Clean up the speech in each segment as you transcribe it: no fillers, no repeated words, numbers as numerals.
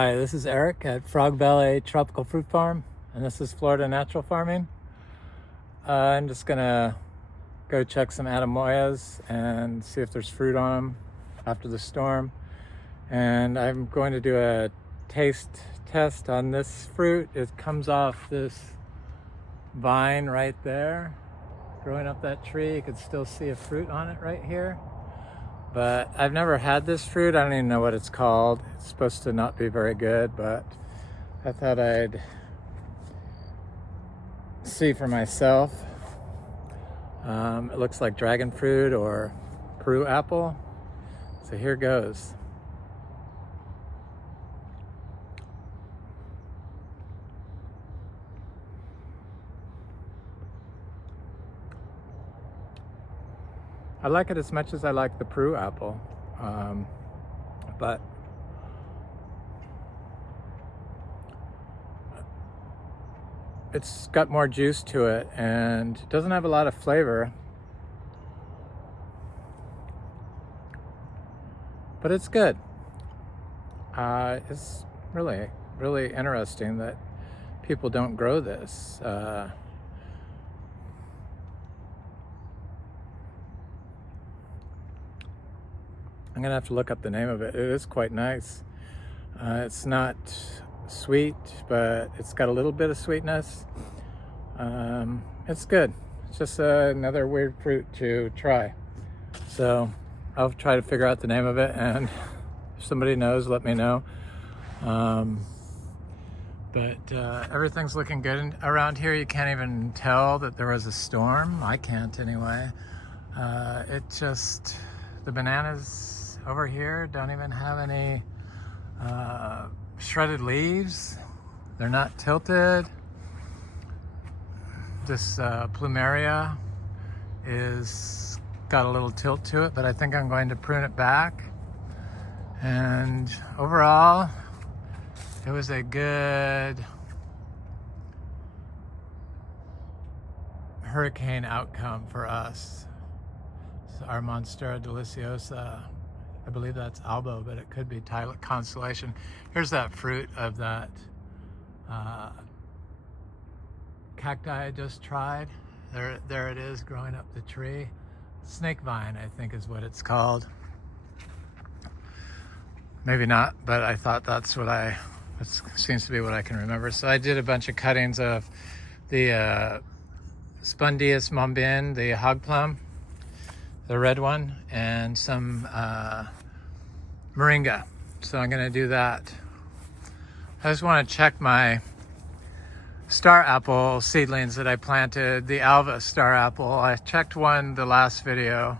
Hi, this is Eric at Frog Valley Tropical Fruit Farm, and this is Florida Natural Farming. I'm just gonna go check some Atemoyas and see if there's fruit on them after the storm. And I'm going to do a taste test on this fruit. It comes off this vine right there, growing up that tree. You can still see a fruit on it right here. But I've never had this fruit. I don't even know what it's called. It's supposed to not be very good, but I thought I'd see for myself. It looks like dragon fruit or Peru apple. So here goes. I like it as much as I like the Peru apple, but it's got more juice to it and it doesn't have a lot of flavor, but it's good. It's really interesting that people don't grow this. I'm gonna have to look up the name of it. It is quite nice. It's not sweet, but it's got a little bit of sweetness. It's good. It's just another weird fruit to try. So I'll try to figure out the name of it, and if somebody knows, let me know. But everything's looking good around here. You can't even tell that there was a storm. I can't anyway. The bananas over here don't even have any shredded leaves. They're not tilted. This plumeria is got a little tilt to it, but I think I'm going to prune it back. And overall, it was a good hurricane outcome for us. So our Monstera deliciosa, I believe that's Albo, but it could be Tylet Constellation. Here's that fruit of that cacti I just tried. There it is, growing up the tree. Snake vine, I think is what it's called. Maybe not, but I thought it seems to be what I can remember. So I did a bunch of cuttings of the Spondius mombin, the hog plum, the red one, and some moringa. So I'm gonna do that. I just wanna check my star apple seedlings that I planted, the Alva star apple. I checked one the last video,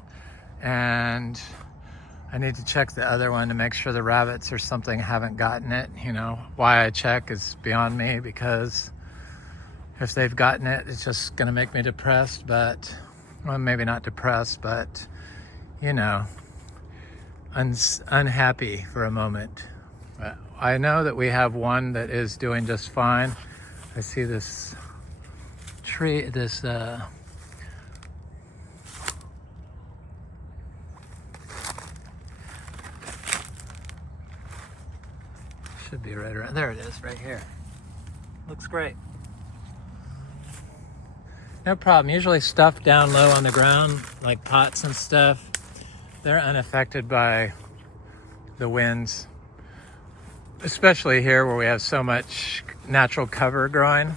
and I need to check the other one to make sure the rabbits or something haven't gotten it. You know, why I check is beyond me, because if they've gotten it, it's just gonna make me depressed, but, well, maybe not depressed, but, you know, unhappy for a moment. But I know that we have one that is doing just fine. I see this tree, this should be right around, there it is, right here. Looks great. No problem. Usually stuff down low on the ground, like pots and stuff, they're unaffected by the winds. Especially here where we have so much natural cover growing.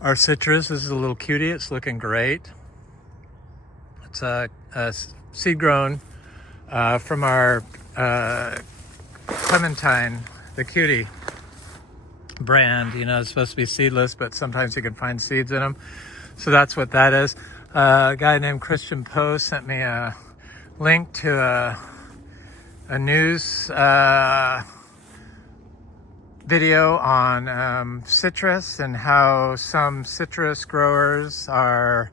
Our citrus, this is a little cutie, it's looking great. It's a seed grown from our Clementine, the cutie brand. You know, it's supposed to be seedless, but sometimes you can find seeds in them. So that's what that is. A guy named Christian Poe sent me a link to a news video on citrus, and how some citrus growers are,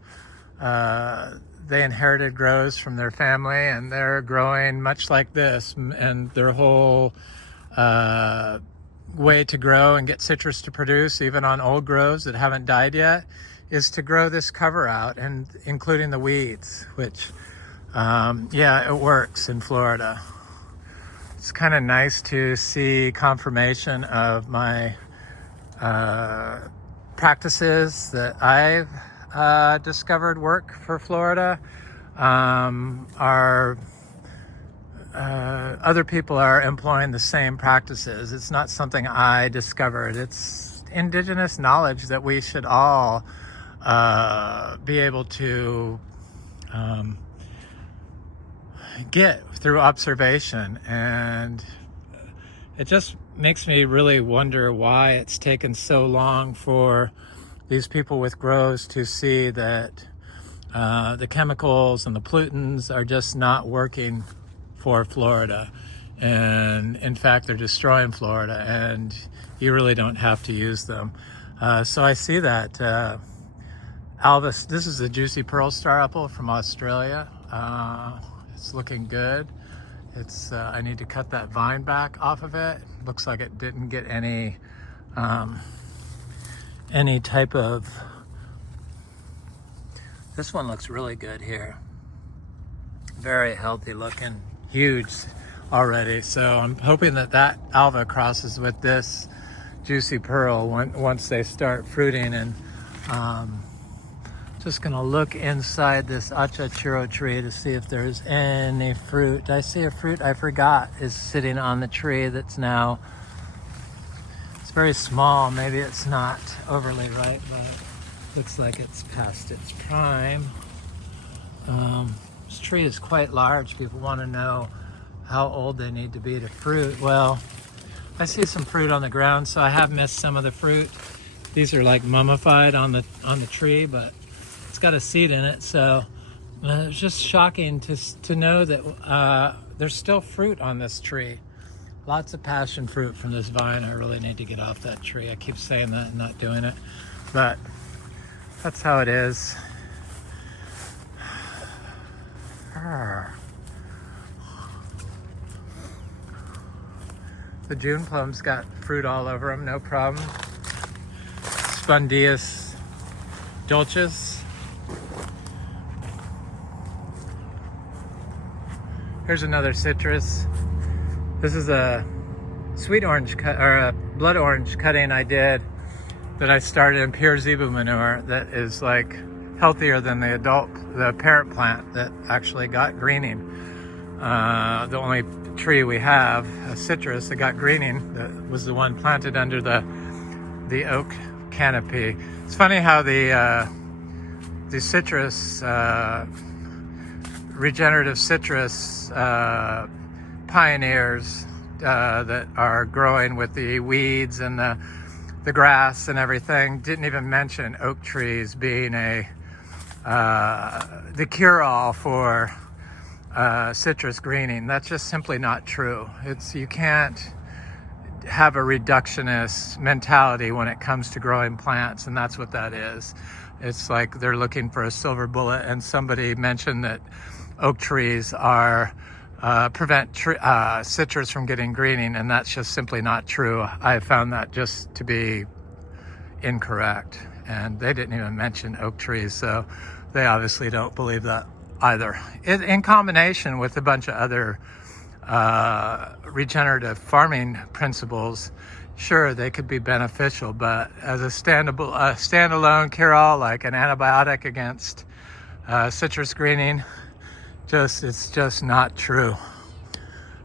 they inherited grows from their family, and they're growing much like this, and their whole way to grow and get citrus to produce, even on old groves that haven't died yet, is to grow this cover out, and including the weeds, which yeah, it works in Florida. it's kind of nice to see confirmation of my practices that I've discovered work for Florida. Other people are employing the same practices. It's not something I discovered. It's indigenous knowledge that we should all be able to get through observation. And it just makes me really wonder why it's taken so long for these people with grows to see that the chemicals and the pollutants are just not working for Florida. And in fact, they're destroying Florida, and you really don't have to use them. So I see that Alvis, this is a juicy pearl star apple from Australia. It's looking good. It's I need to cut that vine back off of it. Looks like it didn't get any type of. This one looks really good here. Very healthy looking, huge already. So I'm hoping that that alva crosses with this juicy pearl once they start fruiting. And just gonna look inside this achachiro tree to see if there's any fruit. I see a fruit I forgot is sitting on the tree that's now, it's very small. Maybe it's not overly ripe, but looks like it's past its prime. This tree is quite large. People want to know how old they need to be to fruit. Well, I see some fruit on the ground, so I have missed some of the fruit. These are like mummified on the tree, but it's got a seed in it. So it's just shocking to know that there's still fruit on this tree. Lots of passion fruit from this vine. I really need to get off that tree. I keep saying that and not doing it, but that's how it is. The June plums got fruit all over them, no problem. Spondius dulcis. Here's another citrus. This is a sweet orange or a blood orange cutting I did that I started in pure zebu manure that is like healthier than the parent plant that actually got greening. The only tree we have, a citrus that got greening, that was the one planted under the oak canopy. It's funny how the citrus, regenerative citrus pioneers that are growing with the weeds and the grass and everything didn't even mention oak trees being the cure-all for citrus greening. That's just simply not true. You can't have a reductionist mentality when it comes to growing plants, and that's what that is. It's like they're looking for a silver bullet, and somebody mentioned that oak trees are prevent citrus from getting greening, and that's just simply not true. I found that just to be incorrect, and they didn't even mention oak trees, so they obviously don't believe that either. In combination with a bunch of other regenerative farming principles, sure, they could be beneficial, but as a standalone cure-all, like an antibiotic against citrus greening, it's just not true.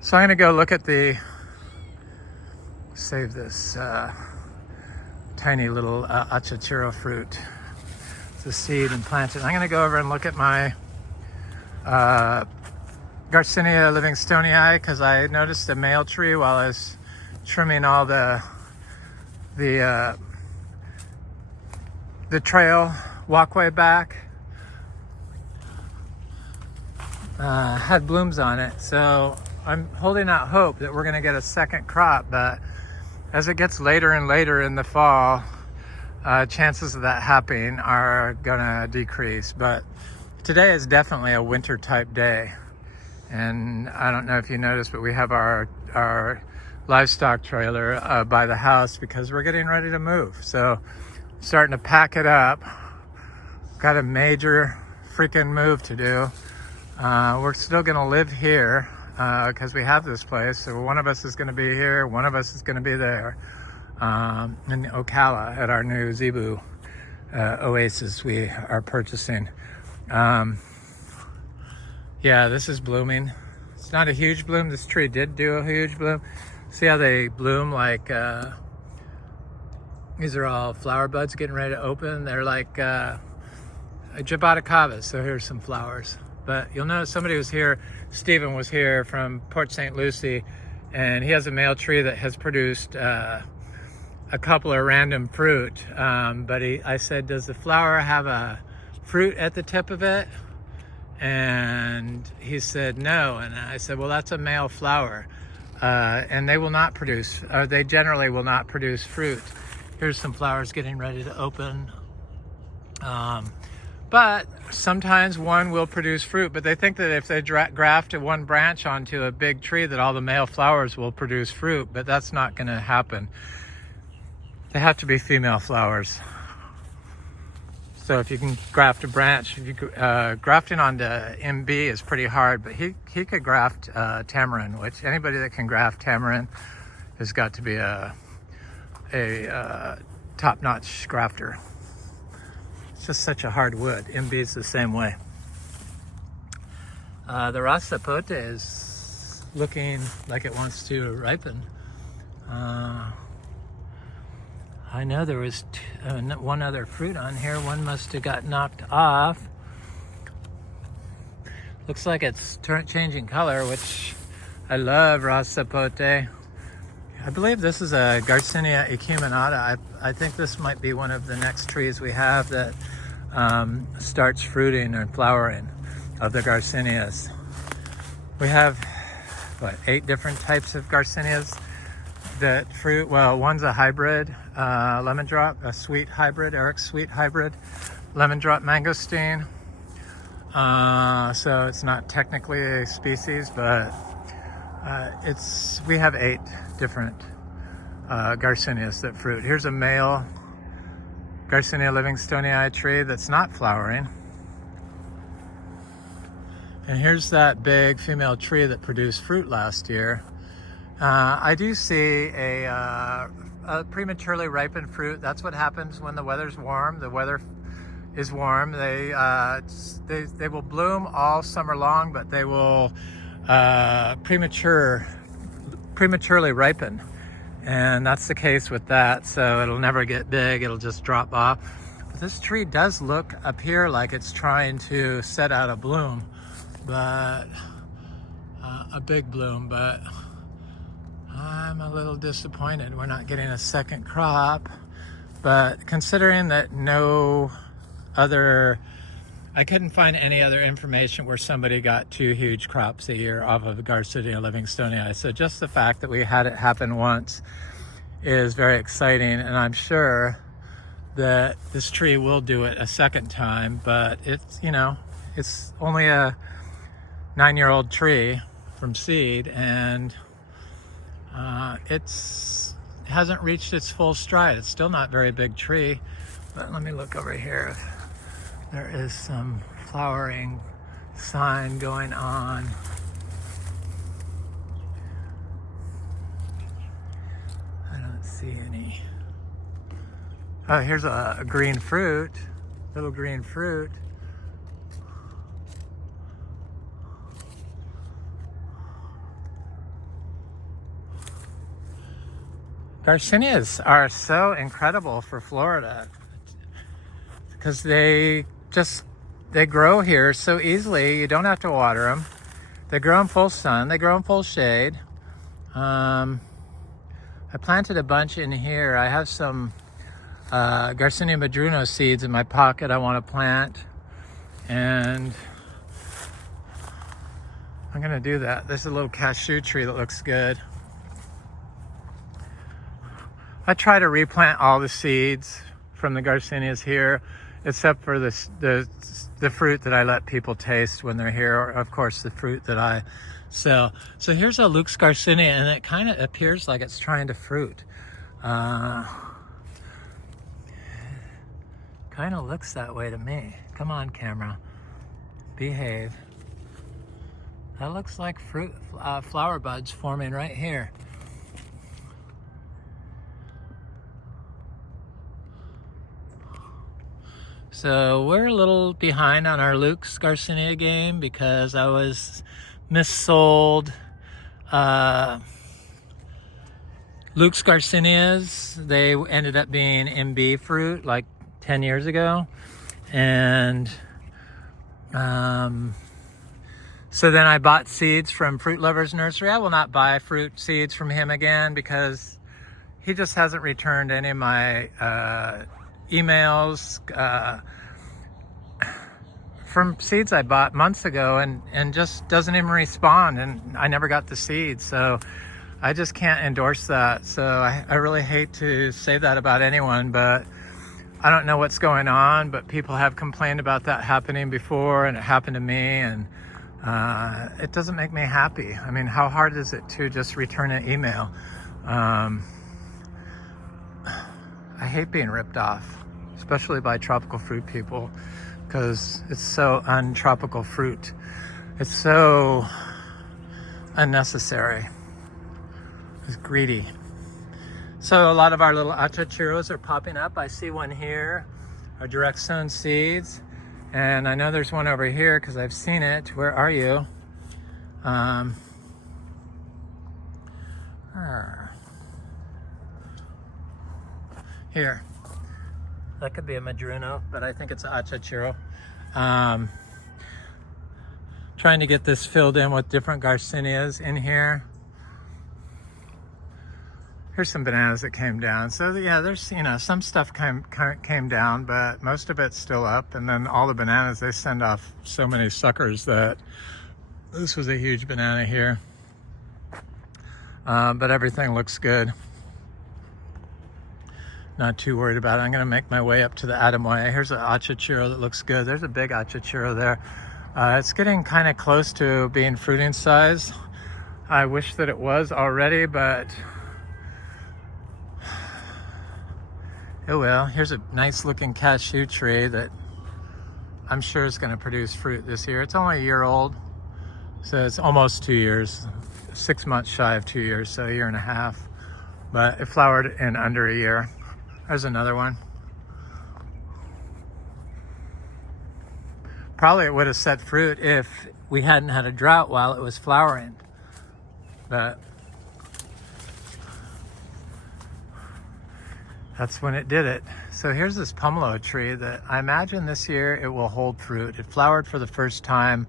So I'm gonna go look at save this tiny little achachiro fruit, the seed, and plant it. I'm gonna go over and look at my Garcinia livingstonii, because I noticed a male tree while I was trimming all the trail walkway back. Had blooms on it, so I'm holding out hope that we're going to get a second crop, but as it gets later and later in the fall, chances of that happening are going to decrease. But today is definitely a winter type day, and I don't know if you noticed, but we have our livestock trailer by the house because we're getting ready to move. So starting to pack it up. Got a major freaking move to do. We're still gonna live here. because we have this place. So one of us is going to be here, one of us is going to be there in Ocala at our new zebu oasis we are purchasing. Yeah, this is blooming. It's not a huge bloom. This tree did do a huge bloom. See how they bloom like, these are all flower buds getting ready to open. They're like jaboticabas. So here's some flowers. But you'll notice somebody was here, Stephen was here from Port St. Lucie, and he has a male tree that has produced a couple of random fruit. But I said, does the flower have a fruit at the tip of it? And he said no. And I said, well, that's a male flower, and they will not produce, or they generally will not produce fruit. Here's some flowers getting ready to open, but sometimes one will produce fruit. But they think that if they graft one branch onto a big tree that all the male flowers will produce fruit, but that's not going to happen. They have to be female flowers. So if you can graft a branch, grafting onto MB is pretty hard, but he could graft tamarind, which anybody that can graft tamarind has got to be a top-notch grafter. It's just such a hard wood. MB is the same way. The rasapote is looking like it wants to ripen. I know there was one other fruit on here. One must have got knocked off. Looks like it's changing color, which I love rasapote. I believe this is a Garcinia acuminata. I think this might be one of the next trees we have that starts fruiting and flowering of the Garcinias. We have, what, 8 different types of Garcinias that fruit. Well, one's a hybrid lemon drop, a sweet hybrid, Eric's sweet hybrid lemon drop mangosteen. So it's not technically a species, but we have 8 different Garcinias that fruit. Here's a male Garcinia livingstonii tree that's not flowering. And here's that big female tree that produced fruit last year. I do see a prematurely ripened fruit. That's what happens when the weather's warm. The weather is warm. They will bloom all summer long, but they will prematurely ripen. And that's the case with that. So it'll never get big. It'll just drop off. But this tree does look up here like it's trying to set out a bloom, but a big bloom, but I'm a little disappointed we're not getting a second crop. But considering that I couldn't find any other information where somebody got 2 huge crops a year off of Garcinia livingstonii. So just the fact that we had it happen once is very exciting, and I'm sure that this tree will do it a second time. But it's only a 9-year-old tree from seed, and it hasn't reached its full stride. It's still not a very big tree, but let me look over here. There is some flowering sign going on. I don't see any. Oh, here's a green fruit, little green fruit. Garcinias are so incredible for Florida because they grow here so easily. You don't have to water them. They grow in full sun. They grow in full shade. I planted a bunch in here. I have some Garcinia madruno seeds in my pocket I want to plant, and I'm gonna do that. There's a little cashew tree that looks good. I try to replant all the seeds from the Garcinias here, except for the fruit that I let people taste when they're here, or of course the fruit that I sell. So here's a Luke's Garcinia, and it kind of appears like it's trying to fruit. Kind of looks that way to me. Come on, camera. Behave. That looks like fruit, flower buds forming right here. So we're a little behind on our Luke's Garcinia game because I was missold Luke's Garcinias. They ended up being MB fruit like 10 years ago. And so then I bought seeds from Fruit Lovers Nursery. I will not buy fruit seeds from him again because he just hasn't returned any of my emails from seeds I bought months ago and just doesn't even respond, and I never got the seeds, so I just can't endorse that. So I really hate to say that about anyone, but I don't know what's going on, but people have complained about that happening before, and it happened to me, and it doesn't make me happy. I mean, how hard is it to just return an email? I hate being ripped off, especially by tropical fruit people, because it's so untropical fruit. It's so unnecessary. It's greedy. So a lot of our little achachiros are popping up. I see one here, our direct sown seeds. And I know there's one over here because I've seen it. Where are you? Here. That could be a madruno, but I think it's an achachiro. Trying to get this filled in with different Garcinias in here. Here's some bananas that came down. So yeah, there's, you know, some stuff came down, but most of it's still up. And then all the bananas, they send off so many suckers that this was a huge banana here. But everything looks good. Not too worried about it. I'm gonna make my way up to the Adamoya. Here's an achachiro that looks good. There's a big achachiro there. It's getting kind of close to being fruiting size. I wish that it was already, but it will. Here's a nice looking cashew tree that I'm sure is gonna produce fruit this year. It's only a year old, so it's almost 2 years. 6 months shy of 2 years, so a year and a half. But it flowered in under a year. There's another one. Probably it would have set fruit if we hadn't had a drought while it was flowering. But that's when it did it. So here's this pomelo tree that I imagine this year it will hold fruit. It flowered for the first time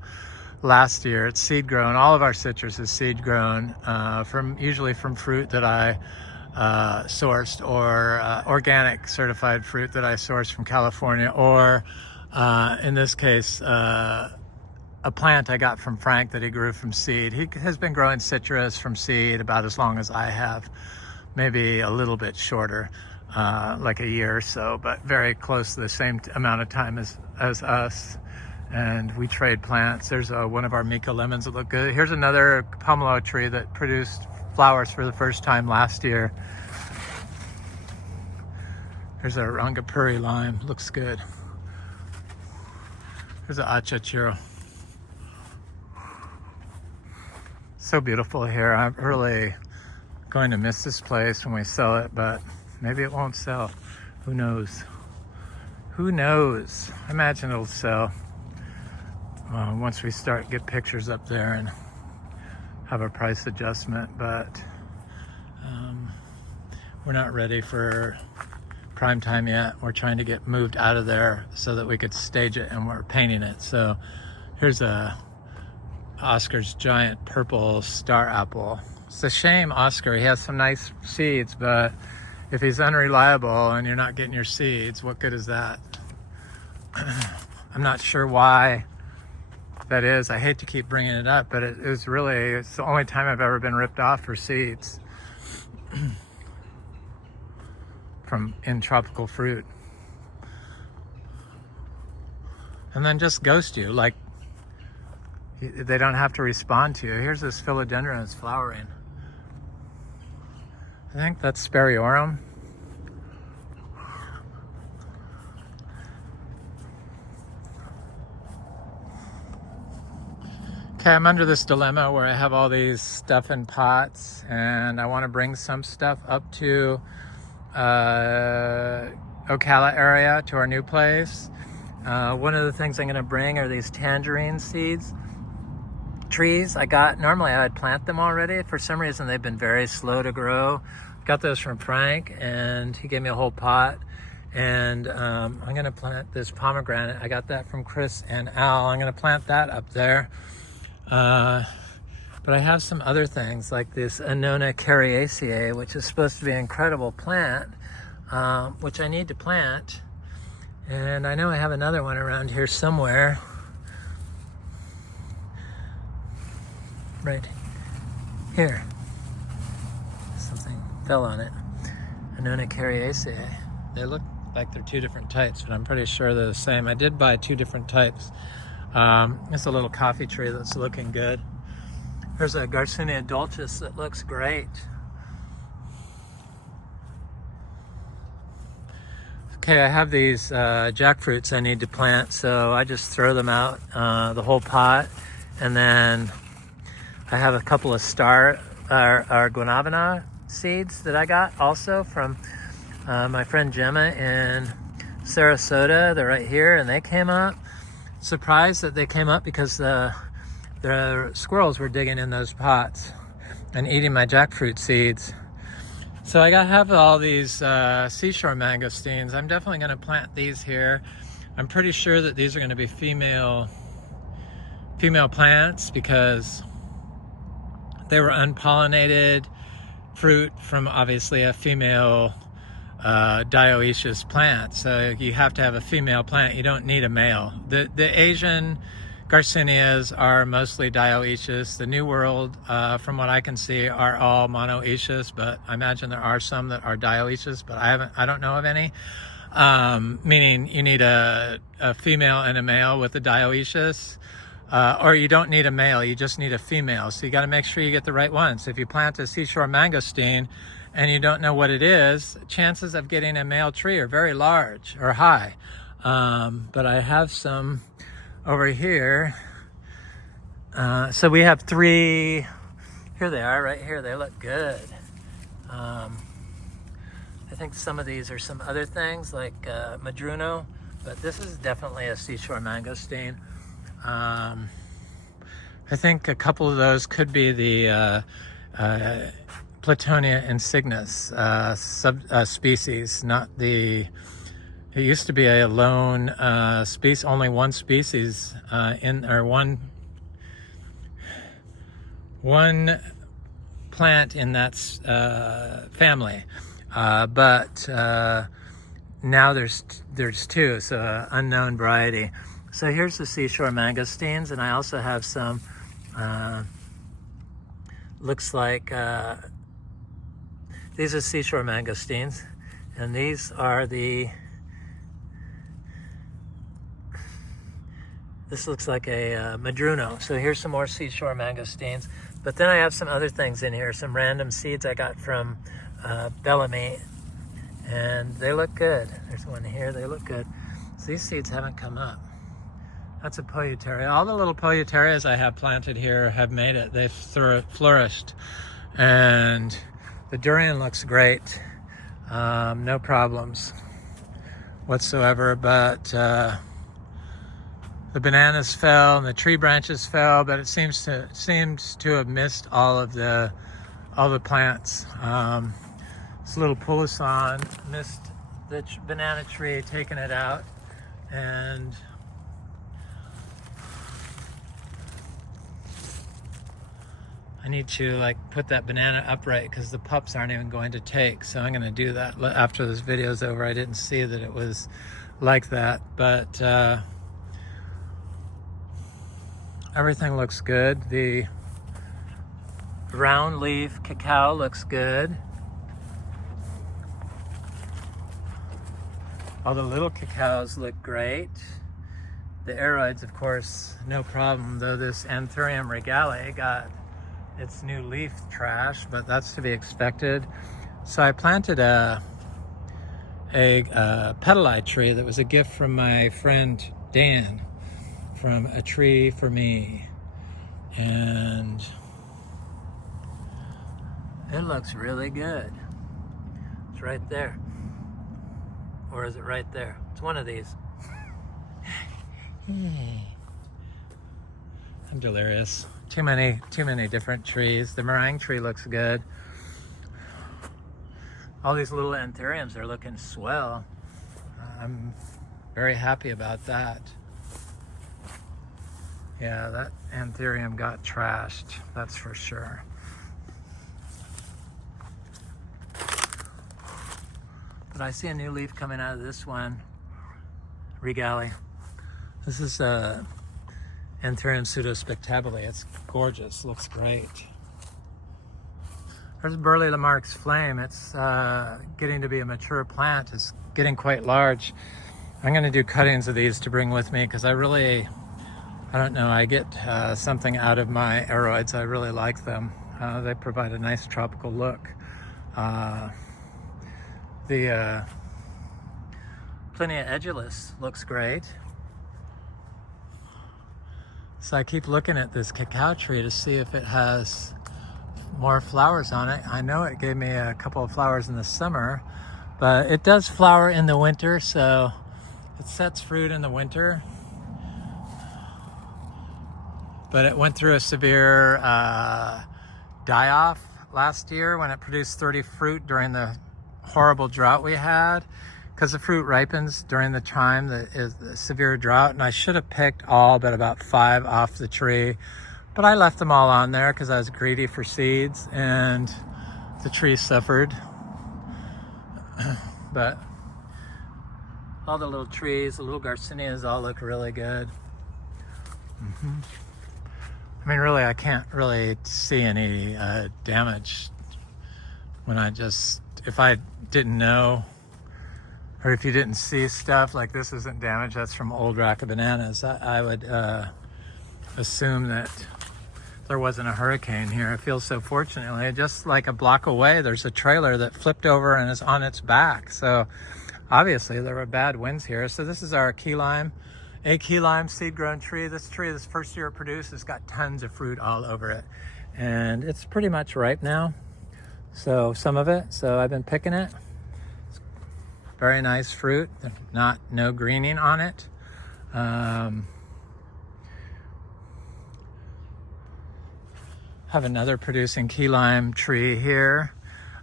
last year. It's seed grown. All of our citrus is seed grown, usually from fruit that I sourced, or organic certified fruit that I sourced from California, or in this case a plant I got from Frank that he grew from seed. He has been growing citrus from seed about as long as I have, maybe a little bit shorter, like a year or so, but very close to the same amount of time as us. And we trade plants. There's one of our Miko lemons that look good. Here's another pomelo tree that produced flowers for the first time last year. There's a Rangapuri lime, looks good. There's an achachiro. So beautiful here. I'm really going to miss this place when we sell it, but maybe it won't sell. Who knows? Who knows? I imagine it'll sell once we get pictures up there and have a price adjustment, but we're not ready for prime time yet. We're trying to get moved out of there so that we could stage it, and we're painting it. So here's Oscar's giant purple star apple. It's a shame, Oscar. He has some nice seeds, but if he's unreliable and you're not getting your seeds, what good is that? I'm not sure why that is. I hate to keep bringing it up, but it's the only time I've ever been ripped off for seeds in tropical fruit. And then just ghost you, like they don't have to respond to you. Here's this philodendron that's flowering. I think that's Speriorum. Okay, I'm under this dilemma where I have all these stuff in pots and I want to bring some stuff up to Ocala area to our new place. One of the things I'm going to bring are these tangerine seeds, trees. Normally I would plant them already. For some reason they've been very slow to grow. Got those from Frank and he gave me a whole pot. And I'm going to plant this pomegranate. I got that from Chris and Al. I'm going to plant that up there. But I have some other things like this Annona cariaceae, which is supposed to be an incredible plant, which I need to plant. And I know I have another one around here somewhere. Right here. Something fell on it. Annona cariaceae. They look like they're two different types, but I'm pretty sure they're the same. I did buy two different types. It's a little coffee tree that's looking good. There's a Garcinia dulcis that looks great. Okay, I have these jackfruits I need to plant, so I just throw them out, the whole pot, and then I have a couple of guanabana seeds that I got also from my friend Gemma in Sarasota. They're right here, and they came up. Surprised that they came up because the squirrels were digging in those pots and eating my jackfruit seeds. So I have all these seashore mangosteens. I'm definitely going to plant these here. I'm pretty sure that these are going to be female plants because they were unpollinated fruit from obviously a female dioecious plant. So you have to have a female plant. You don't need a male. The Asian Garcinias are mostly dioecious. The New World, from what I can see, are all monoecious, but I imagine there are some that are dioecious, but I don't know of any. Meaning you need a female and a male with the dioecious, or you don't need a male, you just need a female. So you got to make sure you get the right one. So if you plant a seashore mangosteen and you don't know what it is, chances of getting a male tree are very large or high. But I have some over here. So we have 3, here they are right here. They look good. I think some of these are some other things like madruno, but this is definitely a seashore mangosteen. I think a couple of those could be the Platonia insignis species, not the. It used to be a lone species, only one species one plant in that family, but now there's 2, so unknown variety. So here's the seashore mangosteens, and I also have some. Looks like these are seashore mangosteens, and these are the. This looks like a madruno. So here's some more seashore mangosteens. But then I have some other things in here, some random seeds I got from Bellamy, and they look good. There's one here, they look good. So these seeds haven't come up. That's a polyteria. All the little polyterias I have planted here have made it. They've flourished. And the durian looks great. No problems whatsoever, but the bananas fell and the tree branches fell, but it seems to have missed all the plants. This little poulisson missed the banana tree, taking it out, and I need to put that banana upright because the pups aren't even going to take. So I'm going to do that after this video's over. I didn't see that it was like that, but everything looks good. The round leaf cacao looks good. All the little cacaos look great. The aroids, of course, no problem, though this Anthurium regale got its new leaf trash, but that's to be expected. So I planted a pedali tree that was a gift from my friend Dan, from A Tree for Me. And it looks really good. It's right there. Or is it right there? It's one of these. I'm delirious. Too many different trees. The meringue tree looks good. All these little anthuriums are looking swell. I'm very happy about that. Yeah, that anthurium got trashed, that's for sure. But I see a new leaf coming out of this one. Regali. This is Anthurium pseudospectabile. It's gorgeous, looks great. There's Burley Lamarck's flame. It's getting to be a mature plant. It's getting quite large. I'm going to do cuttings of these to bring with me because I don't know, I get something out of my aroids. I really like them. They provide a nice tropical look. The Plinia edulis looks great. So I keep looking at this cacao tree to see if it has more flowers on it. I know it gave me a couple of flowers in the summer, but it does flower in the winter, so it sets fruit in the winter. But it went through a severe die-off last year when it produced 30 fruit during the horrible drought we had, because the fruit ripens during the time that is the severe drought, and I should have picked all but about 5 off the tree. But I left them all on there because I was greedy for seeds, and the tree suffered. But all the little trees, the little garcinias all look really good. I mean, really, I can't really see any damage when if I didn't know, or if you didn't see stuff like this isn't damaged, that's from old rack of bananas, I would assume that there wasn't a hurricane here. I feel so fortunately, just like a block away, there's a trailer that flipped over and is on its back. So obviously there were bad winds here. So this is our key lime, a key lime seed-grown tree. This tree, this first year it produced, has got tons of fruit all over it. And it's pretty much ripe now. So some of it, so I've been picking it. It's very nice fruit, no greening on it. Have another producing key lime tree here.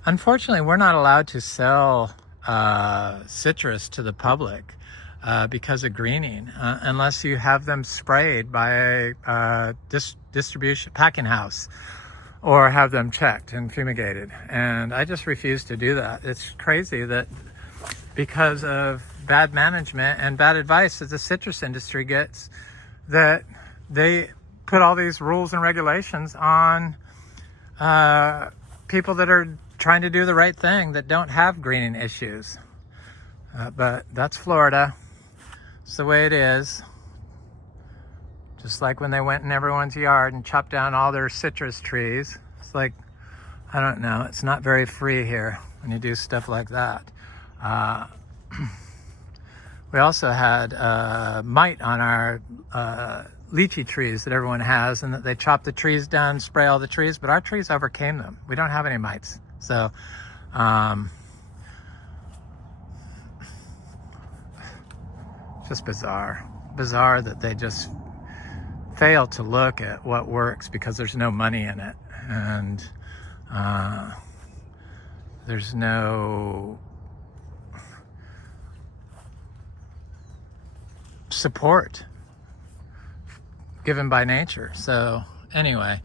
Unfortunately, we're not allowed to sell citrus to the public because of greening, unless you have them sprayed by a distribution packing house or have them checked and fumigated. And I just refuse to do that. It's crazy that because of bad management and bad advice that the citrus industry gets, that they put all these rules and regulations on people that are trying to do the right thing, that don't have greening issues. But that's Florida. It's the way it is. Just like when they went in everyone's yard and chopped down all their citrus trees. It's like, I don't know, it's not very free here when you do stuff like that. We also had mite on our lychee trees that everyone has, and that they chop the trees down, spray all the trees, but our trees overcame them. We don't have any mites. So just bizarre that they just fail to look at what works because there's no money in it, and there's no support given by nature. So anyway,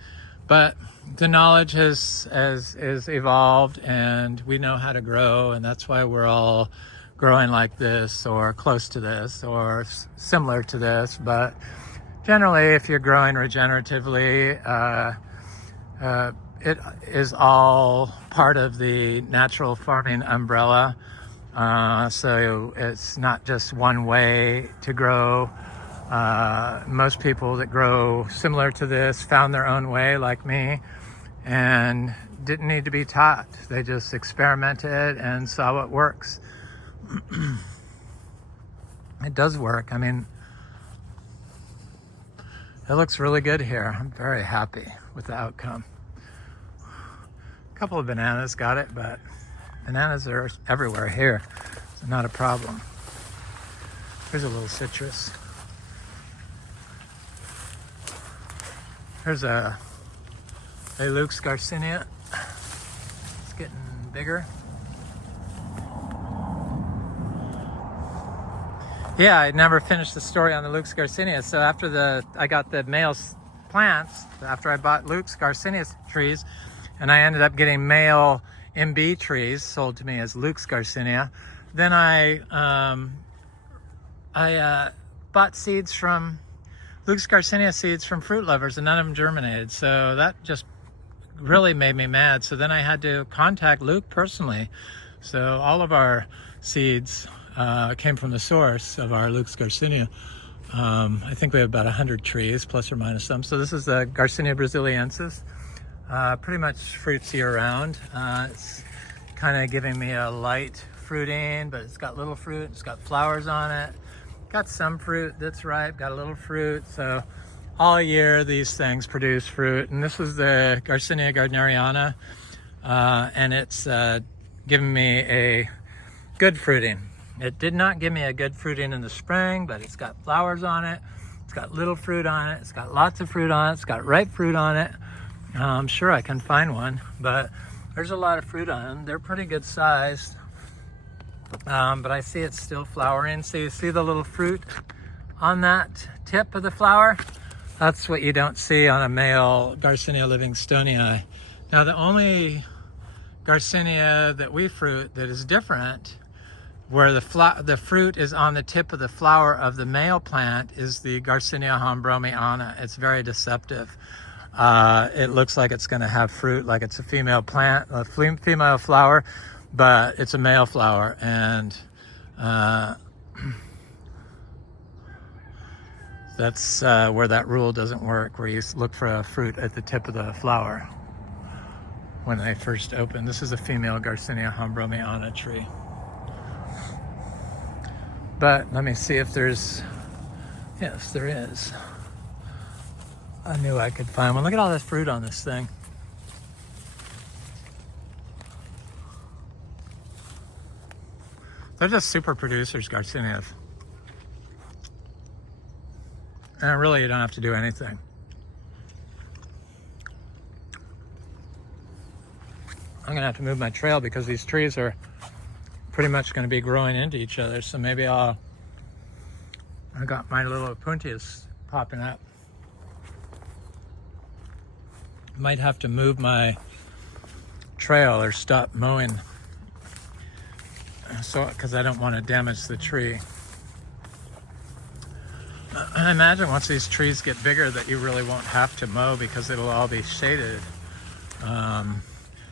but the knowledge has evolved, and we know how to grow, and that's why we're all growing like this, or close to this, or similar to this. But generally, if you're growing regeneratively, it is all part of the natural farming umbrella. So it's not just one way to grow. Most people that grow similar to this found their own way, like me, and didn't need to be taught. They just experimented and saw what works. It does work. I mean, It looks really good here. I'm very happy with the outcome. A couple of bananas got it, but bananas are everywhere here, so not a problem. Here's a little citrus. Here's a Lux garcinia. It's getting bigger. Yeah, I never finished the story on the Lux garcinia. So after I got the male plants, after I bought Lux garcinia trees, and I ended up getting male MB trees sold to me as Lux garcinia, then I bought seeds from Lux garcinia seeds from fruit lovers, and none of them germinated. So that just really made me mad. So then I had to contact Luke personally. So all of our seeds came from the source of our Lux garcinia. I think we have about 100 trees, plus or minus some. So this is the Garcinia brasiliensis. Pretty much fruits year round. It's kind of giving me a light fruiting, but it's got little fruit. It's got flowers on it. Got some fruit that's ripe, got a little fruit. So all year these things produce fruit. And this is the Garcinia gardneriana, and it's giving me a good fruiting. It did not give me a good fruiting in the spring, but it's got flowers on it. It's got little fruit on it. It's got lots of fruit on it. It's got ripe fruit on it. I'm sure I can find one, but there's a lot of fruit on them. They're pretty good sized. But I see it's still flowering. So you see the little fruit on that tip of the flower? That's what you don't see on a male Garcinia livingstonii. Now the only Garcinia that we fruit that is different, where the fruit is on the tip of the flower of the male plant, is the Garcinia hombromiana. It's very deceptive. It looks like it's going to have fruit, like it's a female plant, a female flower, but it's a male flower. And that's where that rule doesn't work, where you look for a fruit at the tip of the flower when they first open. This is a female Garcinia hombromiana tree. But let me see if there's, yes, there is. I knew I could find one. Look at all this fruit on this thing. They're just super producers, Garcinias. And really, you don't have to do anything. I'm gonna have to move my trail because these trees are pretty much gonna be growing into each other. So maybe I got my little puntias popping up. Might have to move my trail or stop mowing, so because I don't want to damage the tree. I imagine once these trees get bigger that you really won't have to mow because it'll all be shaded.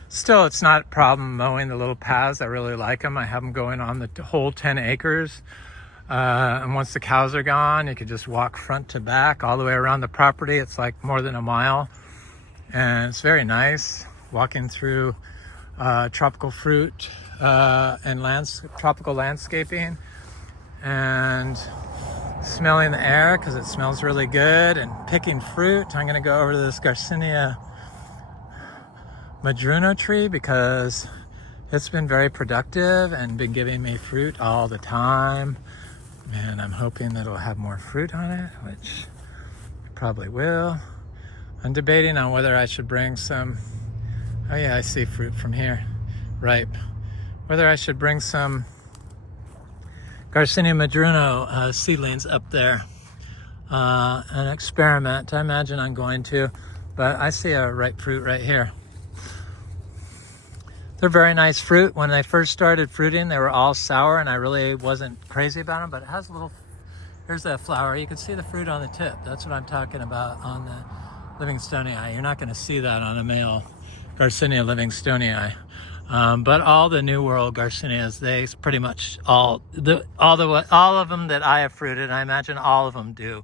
Still, it's not a problem mowing the little paths. I really like them. I have them going on the whole 10 acres. And once the cows are gone, you could just walk front to back all the way around the property. It's like more than a mile. And it's very nice walking through tropical fruit and tropical landscaping, and smelling the air because it smells really good, and picking fruit. I'm going to go over to this Garcinia madruno tree because it's been very productive and been giving me fruit all the time. And I'm hoping that it'll have more fruit on it, which it probably will. I'm debating on whether I should bring some, oh yeah, I see fruit from here, ripe. Whether I should bring some Garcinia madruno seedlings up there and experiment. I imagine I'm going to, but I see a ripe fruit right here. They're very nice fruit. When they first started fruiting, they were all sour, and I really wasn't crazy about them, but it has a little, here's that flower. You can see the fruit on the tip. That's what I'm talking about on the livingstonii. You're not going to see that on a male Garcinia livingstonii. But all the New World Garcinias, they pretty much all of them that I have fruited, I imagine all of them do.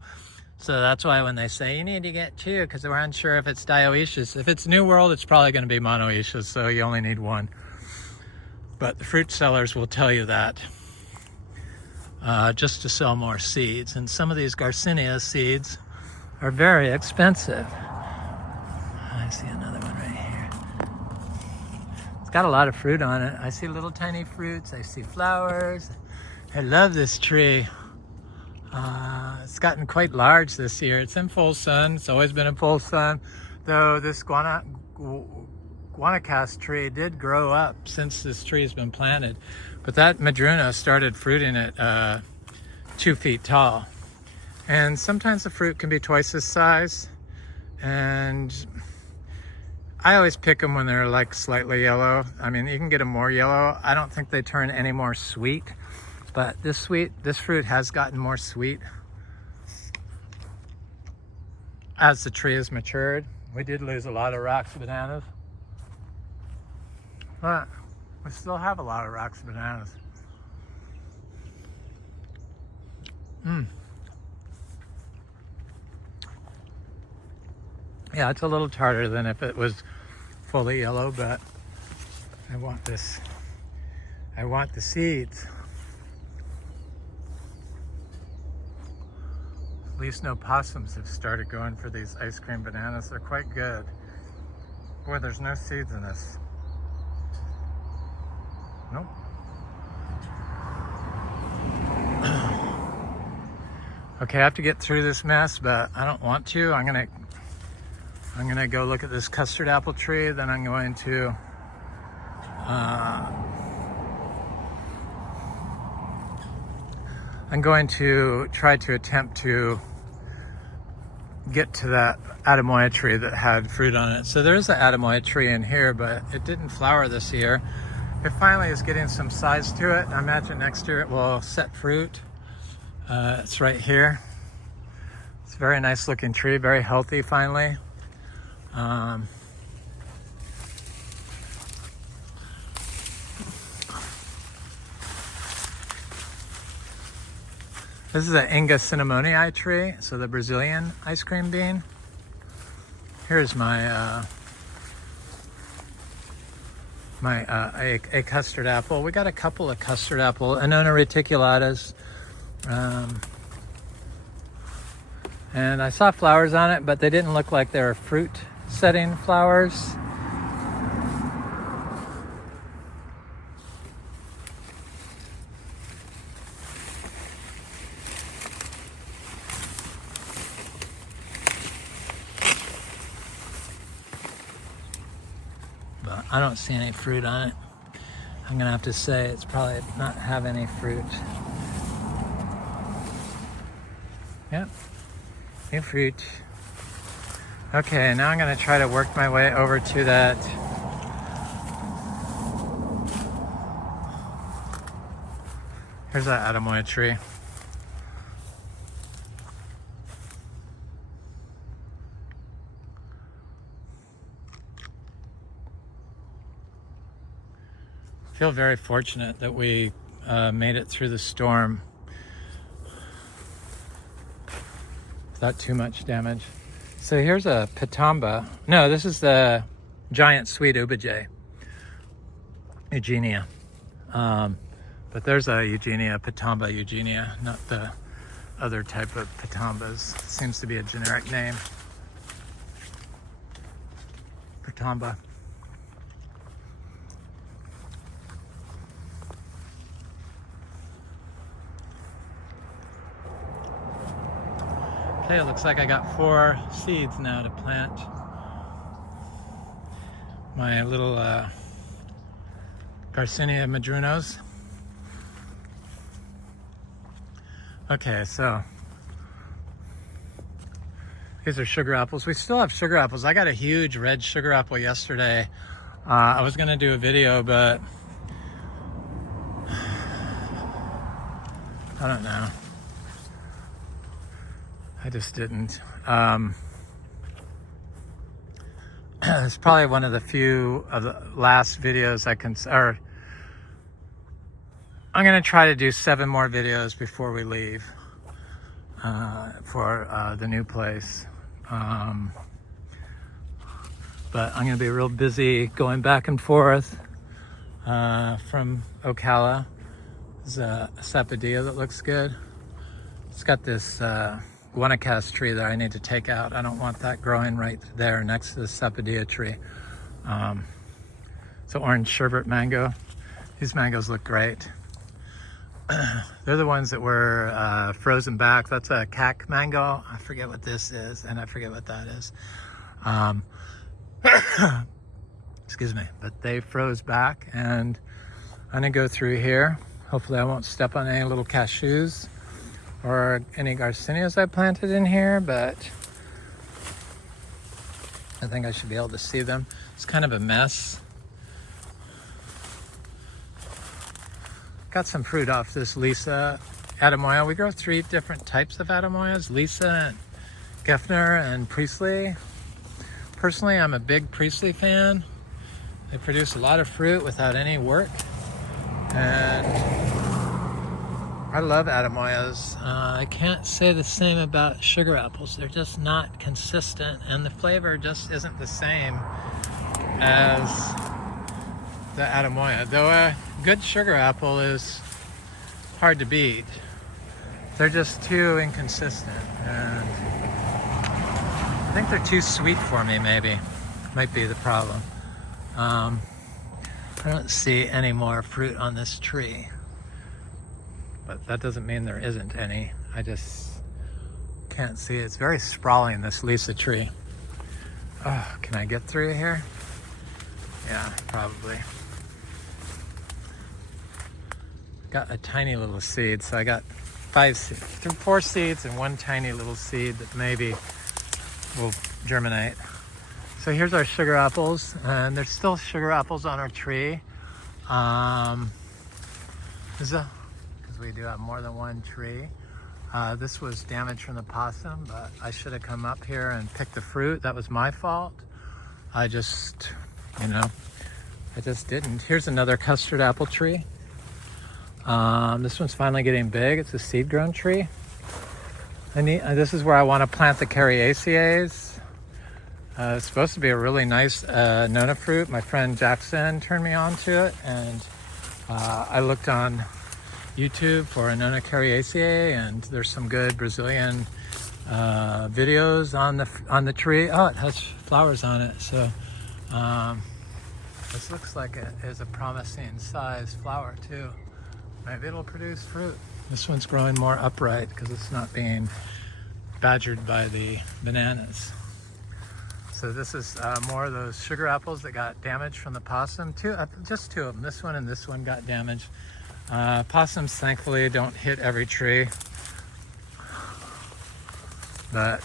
So that's why when they say you need to get two, because we're unsure if it's dioecious. If it's New World, it's probably going to be monoecious, so you only need one. But the fruit sellers will tell you that just to sell more seeds. And some of these Garcinia seeds are very expensive. I see another one right here. It's got a lot of fruit on it. I see little tiny fruits. I see flowers. I love this tree. It's gotten quite large this year. It's in full sun. It's always been in full sun. Though this guanacaste tree did grow up since this tree has been planted. But that madruna started fruiting at 2 feet tall. And sometimes the fruit can be twice this size. And I always pick them when they're like slightly yellow. I mean, you can get them more yellow. I don't think they turn any more sweet. But this fruit has gotten more sweet as the tree has matured. We did lose a lot of rocks of bananas, but we still have a lot of rocks of bananas. Yeah, it's a little tartar than if it was fully yellow, but I want the seeds. At least no possums have started going for these ice cream bananas. They're quite good. Boy, there's no seeds in this. Nope. Okay, I have to get through this mess, but I don't want to. I'm gonna go look at this custard apple tree. Then I'm going to try to attempt to get to that Adamoya tree that had fruit on it. So there's an Adamoya tree in here, but it didn't flower this year. It finally is getting some size to it. I imagine next year it will set fruit. It's right here. It's a very nice looking tree, very healthy finally. This is an Inga cinnamonii tree, so the Brazilian ice cream bean. Here's my a custard apple. We got a couple of custard apple, Annona reticulatas, and I saw flowers on it, but they didn't look like they were fruit-setting flowers. But I don't see any fruit on it. I'm gonna have to say it's probably not have any fruit. Yep, no fruit. Okay, now I'm gonna try to work my way over to that here's that Adamoya tree. I feel very fortunate that we made it through the storm without too much damage. So here's a pitamba. No, this is the giant sweet ubijay, Eugenia. But there's a Eugenia, pitamba Eugenia, not the other type of pitambas. It seems to be a generic name. Pitamba. Okay, it looks like I got 4 seeds now to plant my little Garcinia madrunos. Okay, so these are sugar apples. We still have sugar apples. I got a huge red sugar apple yesterday. I was gonna do a video, but I don't know. I just didn't. It's probably one of the few of the last videos I can, or I'm gonna try to do 7 more videos before we leave for the new place. But I'm gonna be real busy going back and forth from Ocala. There's a sapodilla that looks good. It's got this guanacas tree that I need to take out. I don't want that growing right there next to the sapodilla tree. So orange sherbet mango. These mangoes look great. They're the ones that were frozen back. That's a cac mango. I forget what this is, and I forget what that is. Excuse me, but they froze back, and I'm gonna go through here. Hopefully I won't step on any little cashews or any garcinias I planted in here, but I think I should be able to see them. It's kind of a mess. Got some fruit off this Lisa Ademoya. We grow 3 different types of Ademoyas, Lisa, Geffner, and Priestley. Personally, I'm a big Priestley fan. They produce a lot of fruit without any work. And I love Ademoyas. I can't say the same about sugar apples. They're just not consistent, and the flavor just isn't the same as the Ademoya. Though a good sugar apple is hard to beat. They're just too inconsistent, and I think they're too sweet for me, maybe. Might be the problem. I don't see any more fruit on this tree, but that doesn't mean there isn't any. I just can't see it. It's very sprawling, this Lisa tree. Oh, can I get through here? Yeah, probably. Got a tiny little seed, so I got 4 seeds and 1 tiny little seed that maybe will germinate. So here's our sugar apples, and there's still sugar apples on our tree. Because we do have more than 1 tree. This was damaged from the possum, but I should have come up here and picked the fruit. That was my fault. I just didn't. Here's another custard apple tree. This one's finally getting big. It's a seed-grown tree. This is where I want to plant the Cariaceae. It's supposed to be a really nice nona fruit. My friend Jackson turned me on to it, and I looked on YouTube for a nona Cariaceae, and there's some good Brazilian videos on the tree. Oh, it has flowers on it, so this looks like it is a promising size flower too. Maybe it'll produce fruit. This one's growing more upright because it's not being badgered by the bananas. So this is more of those sugar apples that got damaged from the possum. Just 2 of them. This one and this one got damaged. Possums, thankfully, don't hit every tree, but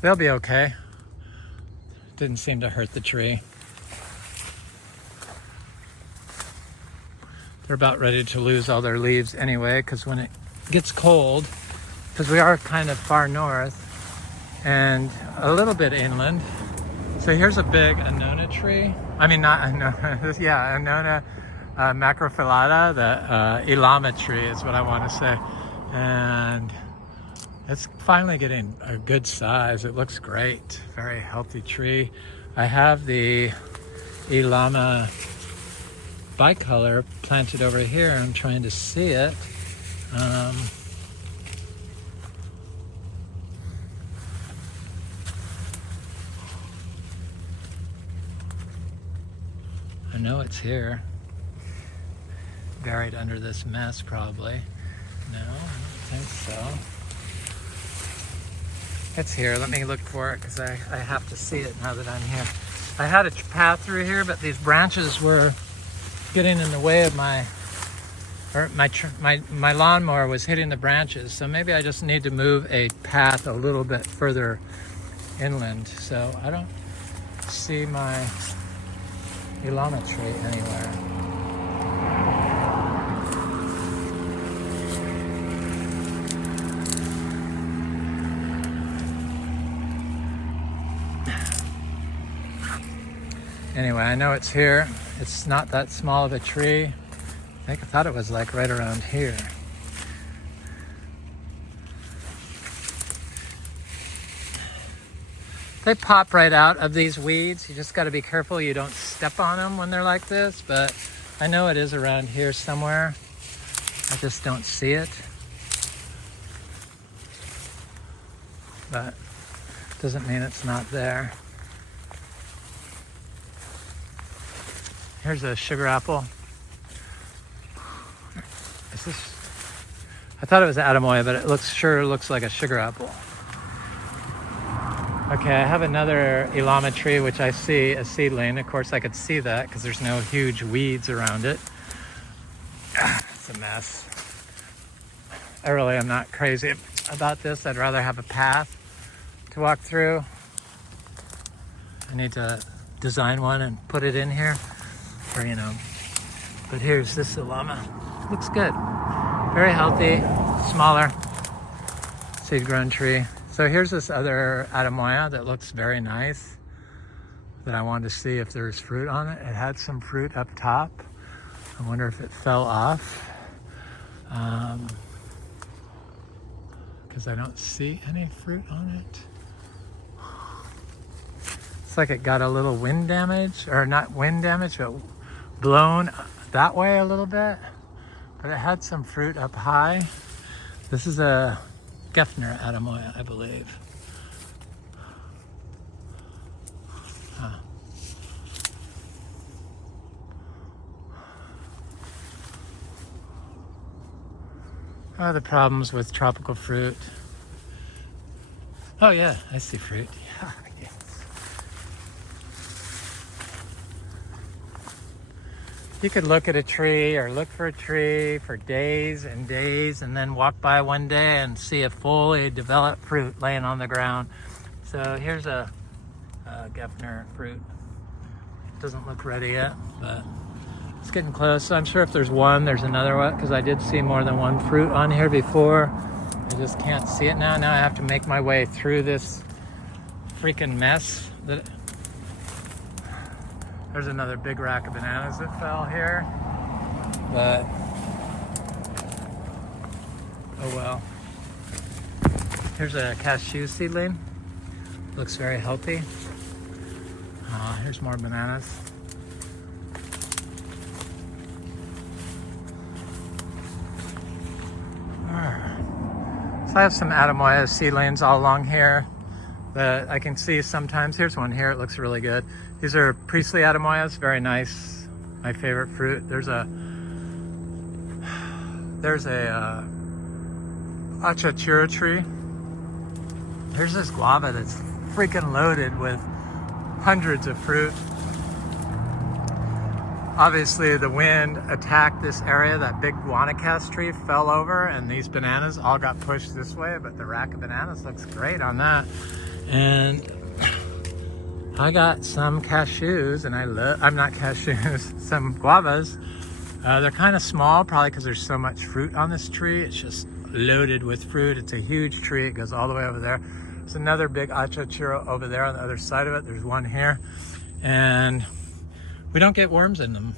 they'll be okay. Didn't seem to hurt the tree. They're about ready to lose all their leaves anyway, because when it gets cold, because we are kind of far north and a little bit inland. So here's a big Annona tree. I mean, not Annona, yeah, Annona macrophyllata, the Ilama tree is what I want to say. And it's finally getting a good size. It looks great, very healthy tree. I have the Ilama bicolor planted over here. I'm trying to see it. I know it's here, buried under this mess probably. No, I don't think so. It's here. Let me look for it because I have to see it now that I'm here. I had a path through here, but these branches were getting in the way of my lawnmower was hitting the branches. So maybe I just need to move a path a little bit further inland. So I don't see my Ilama tree anywhere. Anyway, I know it's here. It's not that small of a tree. I thought it was like right around here. They pop right out of these weeds. You just got to be careful you don't step on them when they're like this, but I know it is around here somewhere. I just don't see it. but doesn't mean it's not there. Here's a sugar apple. Is this? I thought it was Adamoya, but it sure looks like a sugar apple. Okay, I have another Ilama tree, which I see a seedling. Of course, I could see that because there's no huge weeds around it. It's a mess. I really am not crazy about this. I'd rather have a path to walk through. I need to design one and put it in here, or but here's this Ilama. Looks good. Very healthy, smaller, seed-grown tree. So here's this other Adamoya that looks very nice that I wanted to see if there's fruit on it. It had some fruit up top. I wonder if it fell off. Because I don't see any fruit on it. It's like it got a little wind damage, or not wind damage, but blown that way a little bit. But it had some fruit up high. This is a Gefner Adamoya, I believe. Huh. What are the problems with tropical fruit? Oh yeah, I see fruit. Yeah, yes. You could look at a tree or look for a tree for days and days and then walk by one day and see a fully developed fruit laying on the ground. So here's a Gefner fruit. Doesn't look ready yet, but it's getting close. So I'm sure if there's one, there's another one, because I did see more than one fruit on here before. I just can't see it now. Now I have to make my way through this freaking mess. There's another big rack of bananas that fell here, but oh well. Here's a cashew seedling. Looks very healthy. Here's more bananas. So I have some Adamoya seedlings all along here that I can see sometimes. Here's one here, it looks really good. These are Priestley Adamoyas, very nice. My favorite fruit. There's a achachura tree. There's this guava that's freaking loaded with hundreds of fruit. Obviously the wind attacked this area. That big guanacaste tree fell over and these bananas all got pushed this way, but the rack of bananas looks great on that. And I got some cashews, and I'm not cashews, some guavas. They're kind of small, probably because there's so much fruit on this tree. It's just loaded with fruit. It's a huge tree. It goes all the way over there. There's another big achachura over there on the other side of it. There's one here. And we don't get worms in them.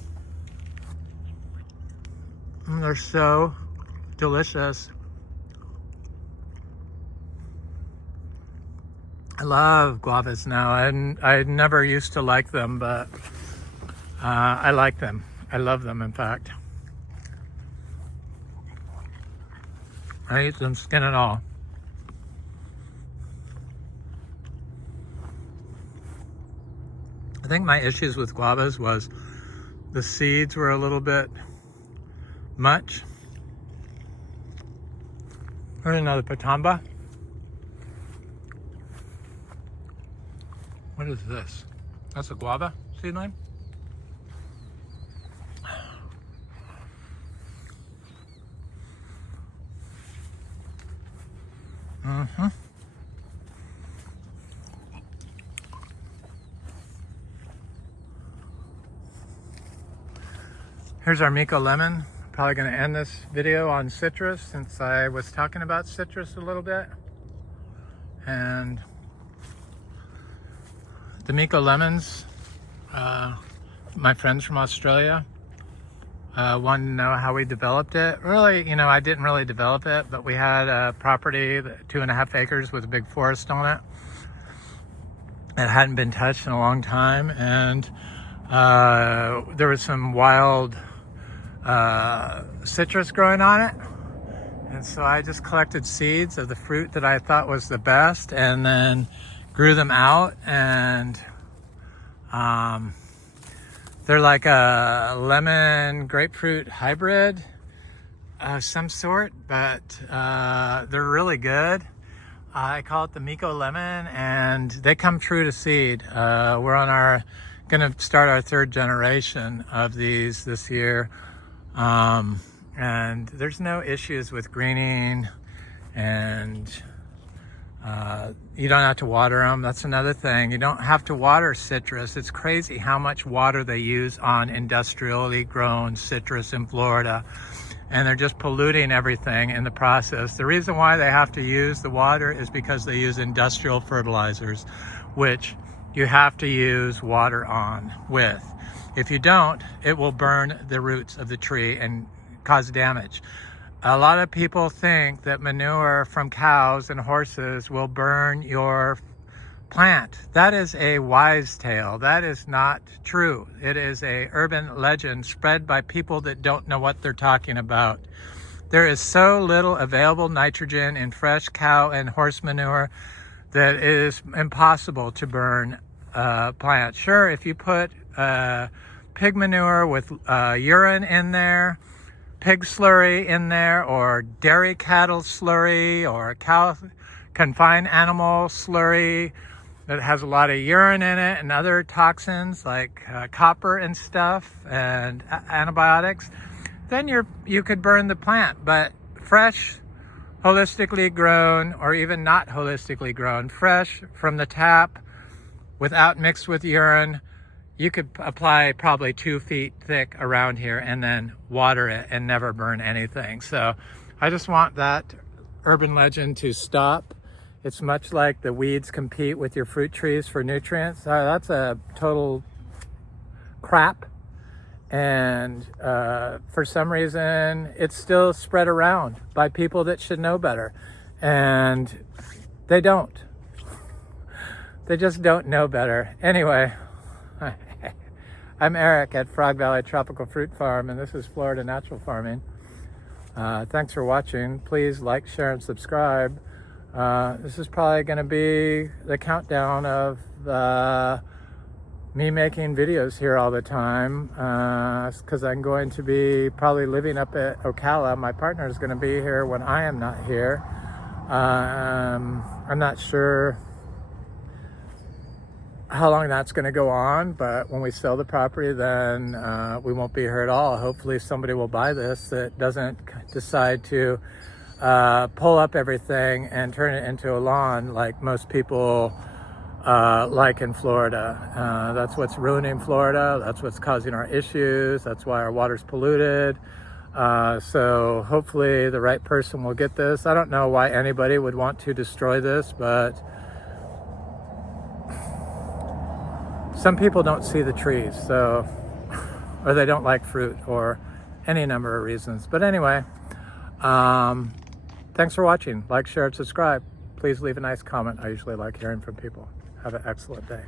And they're so delicious. I love guavas now. I never used to like them, but I like them. I love them, in fact. I eat them skin and all. I think my issues with guavas was the seeds were a little bit much. Here's another patamba. What is this? That's a guava seedling? Mm-hmm. Here's our Miko lemon. Probably going to end this video on citrus since I was talking about citrus a little bit. And the Miko lemons, my friends from Australia wanted to know how we developed it. Really, I didn't really develop it, but we had a property, 2.5 acres with a big forest on it. It hadn't been touched in a long time, and there was some wild citrus growing on it. And so I just collected seeds of the fruit that I thought was the best and then grew them out, and they're like a lemon grapefruit hybrid of some sort, but they're really good. I call it the Miko lemon, and they come true to seed. We're gonna start our 3rd generation of these this year. And there's no issues with greening, and you don't have to water them. That's another thing. You don't have to water citrus. It's crazy how much water they use on industrially grown citrus in Florida, and they're just polluting everything in the process. The reason why they have to use the water is because they use industrial fertilizers, which you have to use water on with. If you don't, it will burn the roots of the tree and cause damage. A lot of people think that manure from cows and horses will burn your plant. That is a wise tale. That is not true. It is a urban legend spread by people that don't know what they're talking about. There is so little available nitrogen in fresh cow and horse manure that it is impossible to burn plants. Sure, if you put pig manure with urine in there, pig slurry in there, or dairy cattle slurry, or cow confined animal slurry that has a lot of urine in it and other toxins like copper and stuff and antibiotics, then you could burn the plant. But fresh, holistically grown, or even not holistically grown, fresh from the tap without mixed with urine, you could apply probably 2 feet thick around here and then water it and never burn anything. So I just want that urban legend to stop. It's much like the weeds compete with your fruit trees for nutrients. That's a total crap. And for some reason, it's still spread around by people that should know better. And they don't. They just don't know better. Anyway, I'm Eric at Frog Valley Tropical Fruit Farm, and this is Florida Natural Farming. Thanks for watching. Please like, share, and subscribe. This is probably going to be the countdown of me making videos here all the time, because I'm going to be probably living up at Ocala. My partner is going to be here when I am not here. I'm not sure how long that's going to go on, but when we sell the property, then we won't be here at all. Hopefully somebody will buy this that doesn't decide to pull up everything and turn it into a lawn like most people like in Florida. That's what's ruining Florida. That's what's causing our issues. That's why our water's polluted. So hopefully the right person will get this. I don't know why anybody would want to destroy this, but some people don't see the trees, so, or they don't like fruit, or any number of reasons. But anyway, thanks for watching. Like, share, and subscribe. Please leave a nice comment. I usually like hearing from people. Have an excellent day.